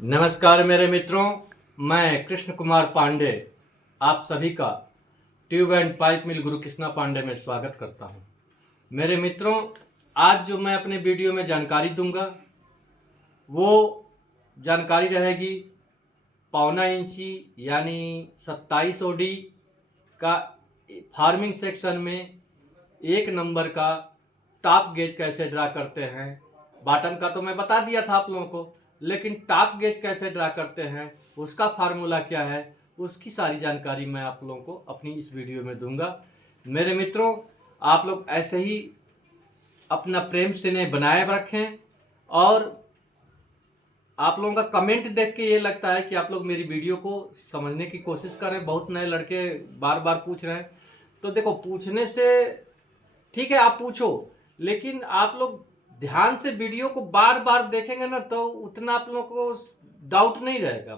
नमस्कार मेरे मित्रों, मैं कृष्ण कुमार पांडे आप सभी का ट्यूब एंड पाइप मिल गुरु कृष्णा पांडे में स्वागत करता हूं। मेरे मित्रों, आज जो मैं अपने वीडियो में जानकारी दूंगा वो जानकारी रहेगी 1.25 इंची यानी 27 ओडी का फार्मिंग सेक्शन में 1 नंबर का टॉप गेज कैसे ड्रा करते हैं। बॉटम का तो मैं बता दिया था आप लोगों को, लेकिन टॉप गेज कैसे ड्रा करते हैं, उसका फार्मूला क्या है, उसकी सारी जानकारी मैं आप लोगों को अपनी इस वीडियो में दूंगा। मेरे मित्रों, आप लोग ऐसे ही अपना प्रेम स्नेह बनाए रखें और आप लोगों का कमेंट देख के ये लगता है कि आप लोग मेरी वीडियो को समझने की कोशिश कर रहे हैं। बहुत नए लड़के बार बार पूछ रहे हैं, तो देखो, पूछने से ठीक है, आप पूछो, लेकिन आप लोग ध्यान से वीडियो को बार बार देखेंगे ना तो उतना आप लोगों को डाउट नहीं रहेगा।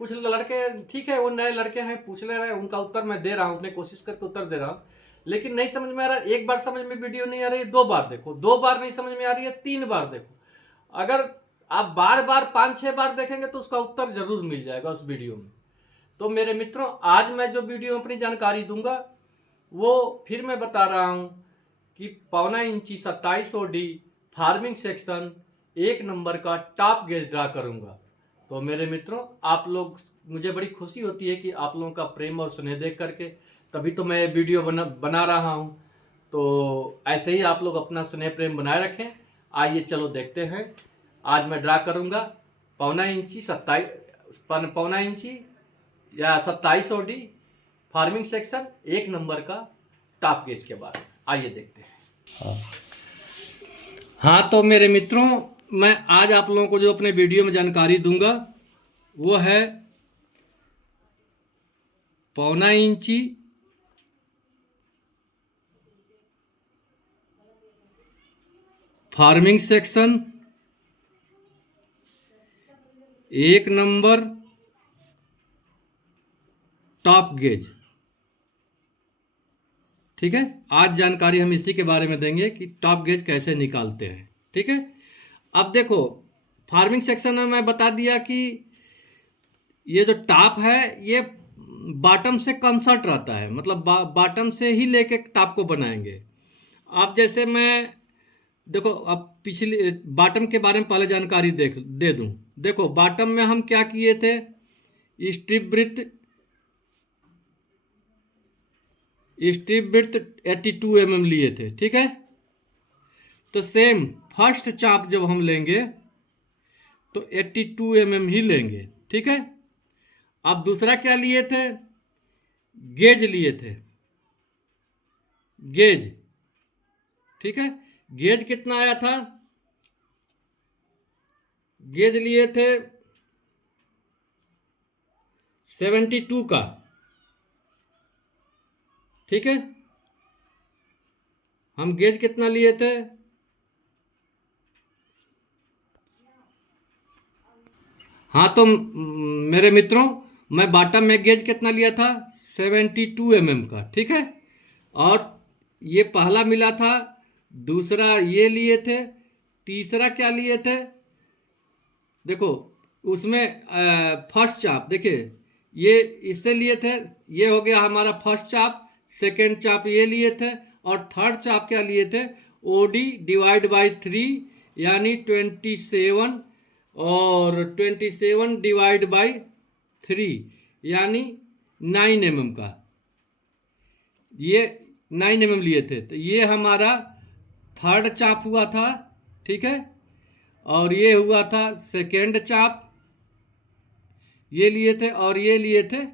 कुछ लड़के ठीक है, वो नए लड़के हैं, पूछ ले रहे हैं, उनका उत्तर मैं दे रहा हूँ, अपनी कोशिश करके उत्तर दे रहा हूँ। लेकिन नहीं समझ में आ रहा, एक बार समझ में वीडियो नहीं आ रही है, 2 बार देखो, 2 बार नहीं समझ में आ रही है, 3 बार देखो। अगर आप बार बार 5-6 बार देखेंगे तो उसका उत्तर जरूर मिल जाएगा उस वीडियो में। तो मेरे मित्रों, आज मैं जो वीडियो अपनी जानकारी दूंगा वो फिर मैं बता रहा हूं कि 1.25 इंची 27 ओडी फार्मिंग सेक्शन 1 नंबर का टॉप गेज ड्रा करूंगा। तो मेरे मित्रों, आप लोग, मुझे बड़ी खुशी होती है कि आप लोगों का प्रेम और स्नेह देख करके, तभी तो मैं वीडियो बना रहा हूं। तो ऐसे ही आप लोग अपना स्नेह प्रेम बनाए रखें। आइए चलो देखते हैं। आज मैं ड्रा करूंगा 1.25 इंची 1.25 इंची या 27 ओडी फार्मिंग सेक्शन 1 नंबर का टॉप गेज के बारे में। आइए देखते हैं। हाँ, तो मेरे मित्रों, मैं आज आप लोगों को जो अपने वीडियो में जानकारी दूंगा वो है 1.25 इंची farming section 1 number top gauge. ठीक है, आज जानकारी हम इसी के बारे में देंगे कि टॉप गेज कैसे निकालते हैं। ठीक है, अब देखो, फार्मिंग सेक्शन में मैं बता दिया कि ये जो टॉप है ये बॉटम से कंसर्ट रहता है, मतलब बॉटम से ही लेके टॉप को बनाएंगे। अब जैसे मैं, देखो, अब पिछली बॉटम के बारे में पहले जानकारी दे दूं। देखो, बॉटम में हम क्या किए थे, स्ट्रिप ब्रिथ 82 mm लिए थे। ठीक है, तो सेम फर्स्ट चाप जब हम लेंगे तो 82 mm ही लेंगे। ठीक है, अब दूसरा क्या लिए थे, गेज लिए थे, गेज। ठीक है, गेज कितना आया था, गेज लिए थे 72 का। ठीक है, हम गेज कितना लिए थे, हाँ, तो मेरे मित्रों, मैं बॉटम में गेज कितना लिया था, 72 mm का। ठीक है, और ये पहला मिला था, दूसरा ये लिए थे, तीसरा क्या लिए थे, देखो उसमें फर्स्ट चाप, देखिए ये इससे लिए थे, ये हो गया हमारा फर्स्ट चाप, सेकेंड चाप ये लिए थे, और थर्ड चाप क्या लिए थे, ओडी डिवाइड बाई 3 यानी 27, और 27 डिवाइड बाई 3 यानी 9 mm का, ये 9 mm लिए थे। तो ये हमारा थर्ड चाप हुआ था। ठीक है, और ये हुआ था सेकेंड चाप, ये लिए थे, और ये लिए थे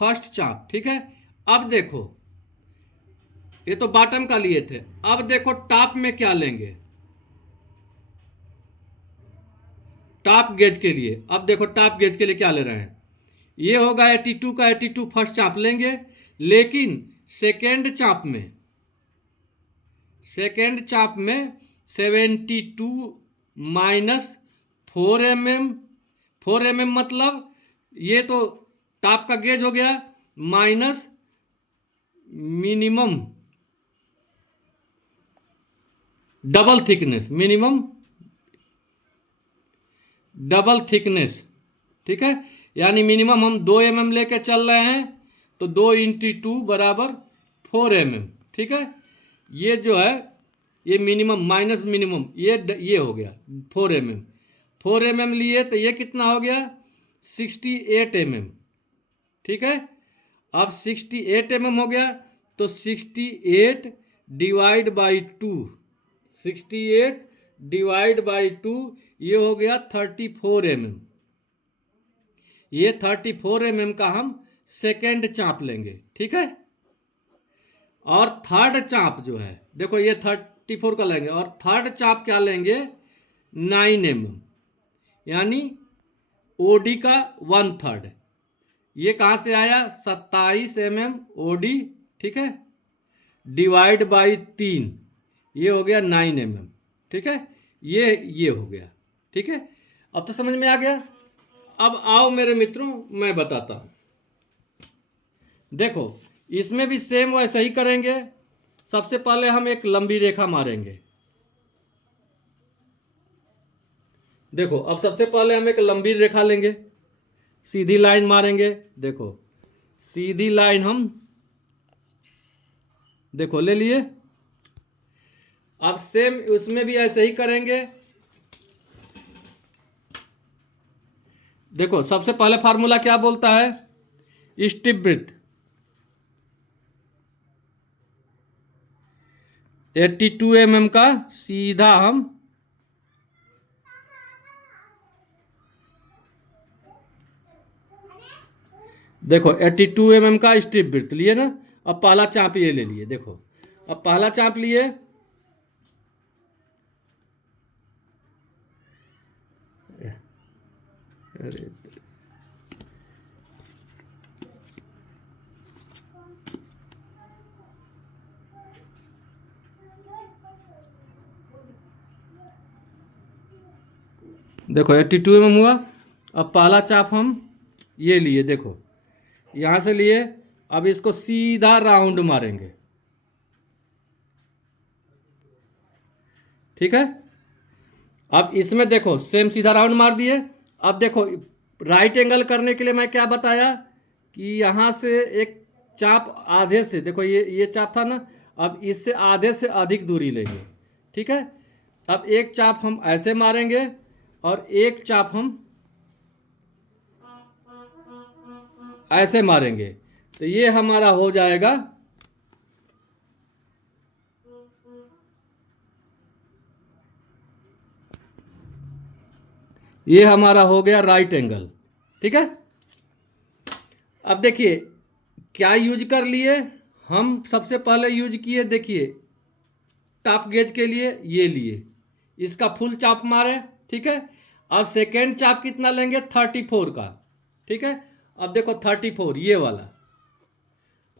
फर्स्ट चाप। ठीक है, अब देखो, ये तो बॉटम का लिए थे, अब देखो टॉप में क्या लेंगे, टॉप गेज के लिए। अब देखो टॉप गेज के लिए क्या ले रहे हैं, ये होगा 82 का, 82 फर्स्ट चाप लेंगे, लेकिन सेकेंड चाप में 72 माइनस 4 mm, 4 mm मतलब ये तो टॉप का गेज हो गया, minus minimum double thickness, minimum double thickness, ठीक है। यानी मिनिमम हम 2 mm लेके चल रहे हैं तो 2 × 2 बराबर 4 mm, ठीक है। ये जो है ये मिनिमम माइनस मिनिमम ये हो गया 4 mm। 4 mm लिए तो ये कितना हो गया 68 mm, ठीक है। अब 68 mm हो गया तो 68 डिवाइड बाई 2, 68 डिवाइड बाई 2 ये हो गया 34 mm। ये 34 mm का हम सेकेंड चाप लेंगे, ठीक है। और थर्ड चाप जो है देखो ये 34 का लेंगे और थर्ड चाप क्या लेंगे 9 mm, यानी ओडी का 1/3। ये कहाँ से आया 27 mm ओडी, ठीक है, डिवाइड बाई 3 ये हो गया 9 mm, ठीक है। ये हो गया, ठीक है। अब तो समझ में आ गया। अब आओ मेरे मित्रों मैं बताता हूं। देखो इसमें भी सेम वैसा ही करेंगे। सबसे पहले हम एक लंबी रेखा मारेंगे। देखो अब सबसे पहले हम एक लंबी रेखा लेंगे, सीधी लाइन मारेंगे। देखो सीधी लाइन हम देखो ले लिए। अब सेम उसमें भी ऐसे ही करेंगे। देखो सबसे पहले फार्मूला क्या बोलता है, स्टीप वृत्त 82 mm का सीधा हम देखो 82 mm का स्ट्रिप वृत्त लिए ना। अब पहला चाप ये ले लिए। देखो अब पहला चाप लिए, अरे देखो 82 mm हुआ। अब पहला चाप हम ये लिए, देखो यहाँ से लिए। अब इसको सीधा राउंड मारेंगे, ठीक है। अब इसमें देखो सेम सीधा राउंड मार दिए। अब देखो राइट एंगल करने के लिए मैं क्या बताया कि यहाँ से एक चाप आधे से, देखो ये चाप था ना, अब इससे आधे से अधिक दूरी लेंगे, ठीक है। अब एक चाप हम ऐसे मारेंगे और एक चाप हम ऐसे मारेंगे, तो ये हमारा हो जाएगा ये हमारा हो गया राइट एंगल, ठीक है। अब देखिए क्या यूज कर लिए हम। सबसे पहले यूज किए, देखिए टॉप गेज के लिए ये लिए, इसका फुल चाप मारे, ठीक है। अब सेकेंड चाप कितना लेंगे 34 का, ठीक है। अब देखो 34 ये वाला।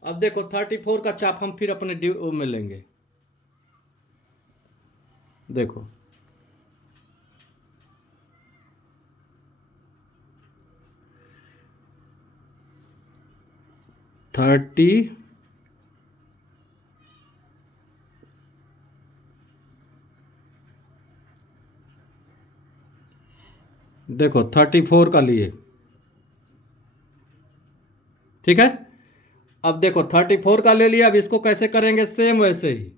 अब देखो 34 का चाप हम फिर अपने ड्यू में लेंगे। देखो देखो 34 का लिए, ठीक है। अब देखो 34 का ले लिया। अब इसको कैसे करेंगे, सेम वैसे ही।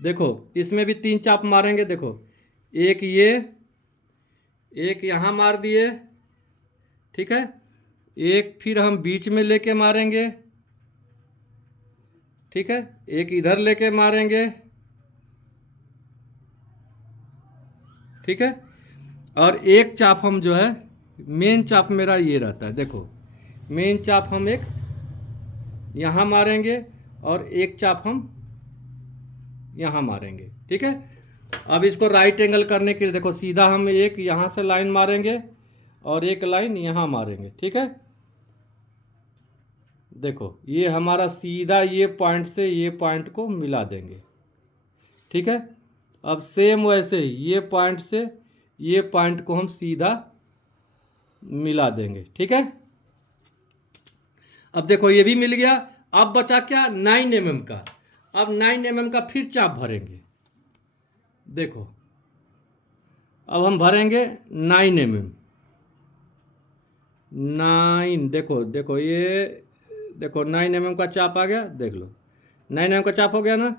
देखो इसमें भी 3 चाप मारेंगे। देखो एक ये, एक यहाँ मार दिए, ठीक है। एक फिर हम बीच में लेके मारेंगे, ठीक है। एक इधर लेके मारेंगे, ठीक है। और एक चाप हम जो है मेन चाप मेरा ये रहता है। देखो मेन चाप हम एक यहाँ मारेंगे और एक चाप हम यहाँ मारेंगे, ठीक है। अब इसको राइट एंगल करने के लिए देखो सीधा हम एक यहाँ से लाइन मारेंगे और एक लाइन यहाँ मारेंगे, ठीक है। देखो ये हमारा सीधा ये पॉइंट से ये पॉइंट को मिला देंगे, ठीक है। अब सेम वैसे ही ये पॉइंट से ये पॉइंट को हम सीधा मिला देंगे, ठीक है। अब देखो ये भी मिल गया। अब बचा क्या 9 mm का। अब 9 mm का फिर चाप भरेंगे। देखो अब हम भरेंगे 9 mm, 9, देखो देखो ये, देखो 9 mm का चाप आ गया, देख लो 9 mm का चाप हो गया ना।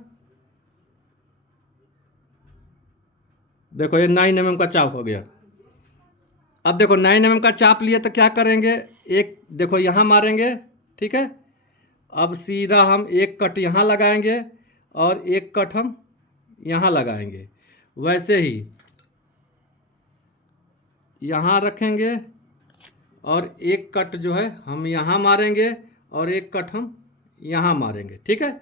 देखो ये 9 mm का चाप हो गया। अब देखो 9 mm का चाप लिया तो क्या करेंगे, एक देखो यहाँ मारेंगे, ठीक है। अब सीधा हम एक कट यहाँ लगाएंगे और एक कट हम यहाँ लगाएंगे। वैसे ही यहाँ रखेंगे और एक कट जो है हम यहाँ मारेंगे और एक कट हम यहाँ मारेंगे, ठीक है।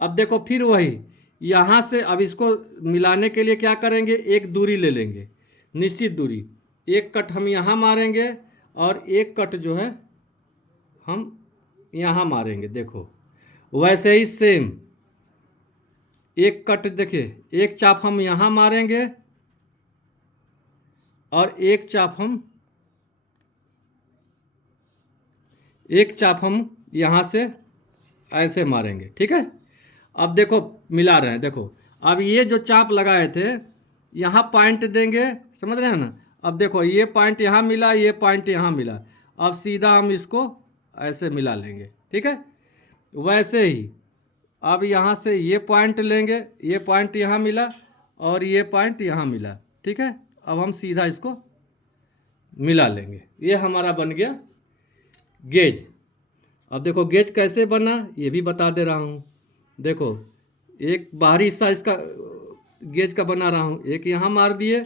अब देखो फिर वही यहाँ से, अब इसको मिलाने के लिए क्या करेंगे, एक दूरी ले लेंगे, निश्चित दूरी, एक कट हम यहाँ मारेंगे और एक कट जो है हम यहाँ मारेंगे। देखो वैसे ही सेम एक कट, देखिए एक चाप हम यहाँ मारेंगे और एक चाप हम यहाँ से ऐसे मारेंगे, ठीक है। अब देखो मिला रहे हैं, देखो अब ये जो चाप लगाए थे यहाँ पॉइंट देंगे, समझ रहे हैं ना। अब देखो ये पॉइंट यहाँ मिला, ये पॉइंट यहाँ मिला, अब सीधा हम इसको ऐसे मिला लेंगे, ठीक है। वैसे ही अब यहाँ से ये पॉइंट लेंगे, ये पॉइंट यहाँ मिला और ये पॉइंट यहाँ मिला, ठीक है। अब हम सीधा इसको मिला लेंगे, ये हमारा बन गया गेज। अब देखो गेज कैसे बना ये भी बता दे रहा हूँ। देखो एक बाहरी हिस्सा इसका गेज का बना रहा हूँ, एक यहाँ मार दिए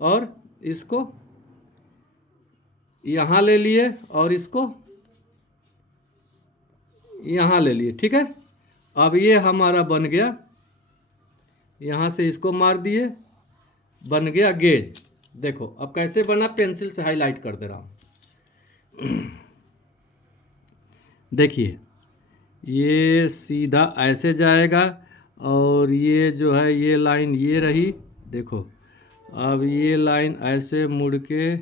और इसको यहाँ ले लिए और इसको यहाँ ले लिए, ठीक है। अब ये हमारा बन गया, यहाँ से इसको मार दिए, बन गया गेज। देखो अब कैसे बना, पेंसिल से हाईलाइट कर दे रहा हूँ। देखिए ये सीधा ऐसे जाएगा और ये जो है ये लाइन ये रही, देखो अब ये लाइन ऐसे मुड़ के,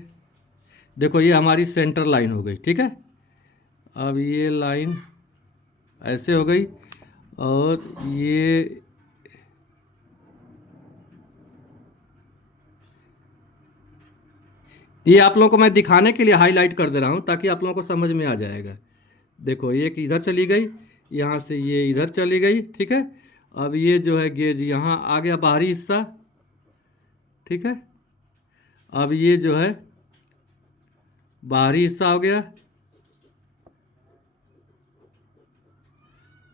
देखो ये हमारी सेंटर लाइन हो गई, ठीक है। अब ये लाइन ऐसे हो गई और ये आप लोगों को मैं दिखाने के लिए हाईलाइट कर दे रहा हूँ ताकि आप लोगों को समझ में आ जाएगा। देखो एक इधर चली गई, यहाँ से ये इधर चली गई, ठीक है। अब ये जो है गेज यहाँ आ गया बाहरी हिस्सा, ठीक है। अब ये जो है बाहरी हिस्सा हो गया,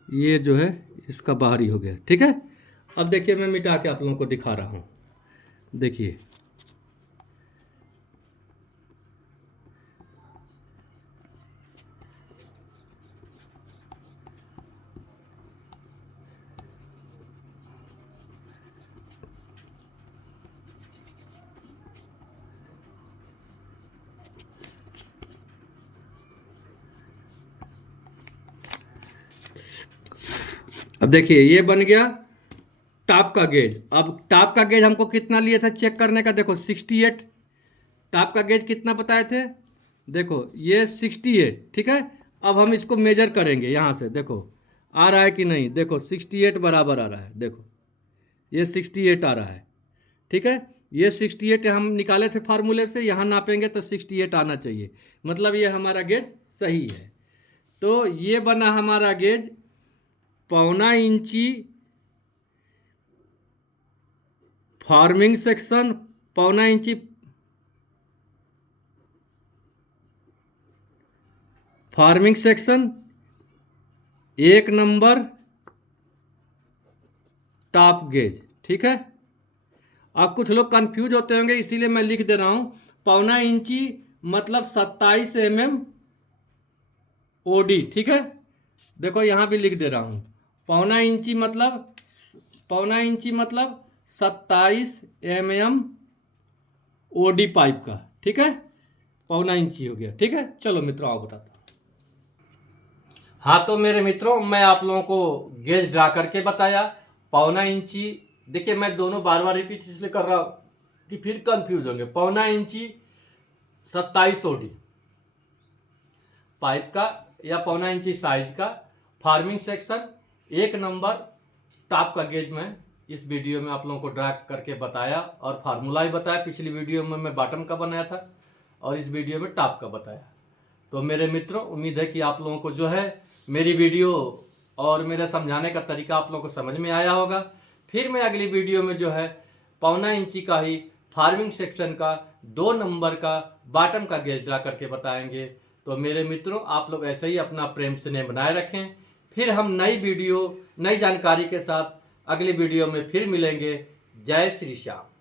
ये जो है इसका बाहरी हो गया, ठीक है। अब देखिए मैं मिटा के आप लोगों को दिखा रहा हूँ, देखिए अब देखिए ये बन गया टॉप का गेज। अब टॉप का गेज हमको कितना लिए था चेक करने का, देखो 68, टॉप का गेज कितना बताए थे, देखो ये 68, ठीक है। अब हम इसको मेजर करेंगे यहाँ से, देखो आ रहा है कि नहीं, देखो 68 बराबर आ रहा है, देखो ये 68 आ रहा है, ठीक है। ये 68 हम निकाले थे फार्मूले से, यहाँ नापेंगे तो 68 आना चाहिए, मतलब ये हमारा गेज सही है। तो ये बना हमारा गेज 1.25 इंची फार्मिंग सेक्शन, 1.25 इंची farming section, 1 number top gauge, ठीक है। अब कुछ लोग कंफ्यूज होते होंगे इसीलिए मैं लिख दे रहा हूं, 1.25 इंची मतलब 27 mm ओडी, ठीक है। देखो यहां भी लिख दे रहा हूं, 1.25 इंची मतलब 27 mm ओडी पाइप का, ठीक है। 1.25 इंची हो गया, ठीक है। चलो मित्रों आओ बताता हूं। हाँ तो मेरे मित्रों मैं आप लोगों को गेज ड्रा करके बताया 1.25 इंची। देखिए मैं दोनों बार बार रिपीट इसलिए कर रहा हूँ कि फिर कंफ्यूज होंगे। 1.25 इंची 27 ओडी पाइप का या 1.25 इंची साइज का फार्मिंग सेक्शन, 1 नंबर टॉप का गेज मैं इस वीडियो में आप लोगों को ड्रा करके बताया और फार्मूला भी बताया। पिछली वीडियो में मैं बॉटम का बनाया था और इस वीडियो में टॉप का बताया। तो मेरे मित्रों, उम्मीद है कि आप लोगों को जो है मेरी वीडियो और मेरा समझाने का तरीका आप लोगों को समझ में आया होगा। फिर मैं अगली वीडियो में जो है 1.25 इंची का ही फार्मिंग सेक्शन का 2 नंबर का बॉटम का गेज ड्रा करके बताएंगे। तो मेरे मित्रों, आप लोग ऐसे ही अपना प्रेम स्नेह बनाए रखें। फिर हम नई वीडियो, नई जानकारी के साथ अगली वीडियो में फिर मिलेंगे। जय श्री श्याम।